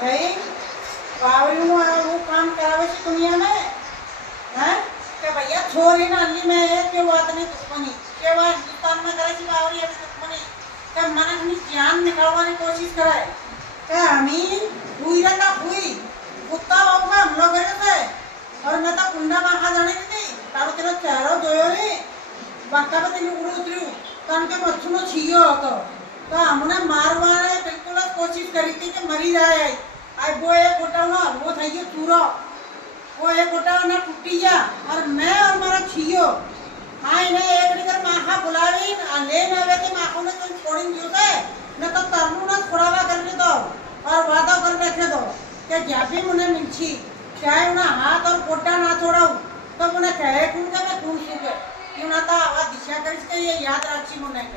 भाई बावरी वो काम करावे से दुनिया में हैं के भैया छोरी नाली में है के बात नहीं दुश्मनी के बात हिंदुस्तान में करे की बावरी है दुश्मनी के मन अपनी जान निकालने की कोशिश कराए के हमी हुई ना हुई कुत्ता बाबू में हम लोग गए थे और मैं तो कुंडा माखा जाने की थी तारो तेरा चेहरा जोयो रे बाका पे तेरे उड़ उतरी तन के मच्छू में छियो तो हमने मारवाने बिल्कुल कोशिश करी थी कि मरी जाए आई वो एक गोटा ना वो था ये चूरा वो एक गोटा ना टूटी जा और मैं और मेरा छियो हाँ इन्हें एक निकर माखा बुलावी ले ना वे के माखों ने कोई छोड़ी नहीं होता है न तो तरनु ना छोड़ावा करने दो और वादा कर रखे दो कि जब भी मुझे मिलची चाहे उन्हें हाथ और गोटा ना छोड़ाऊं तो मुझे कहे कौन का मैं कौन सुगे क्यों ना था आवाज दिशा कर इसके ये याद रखी मुझे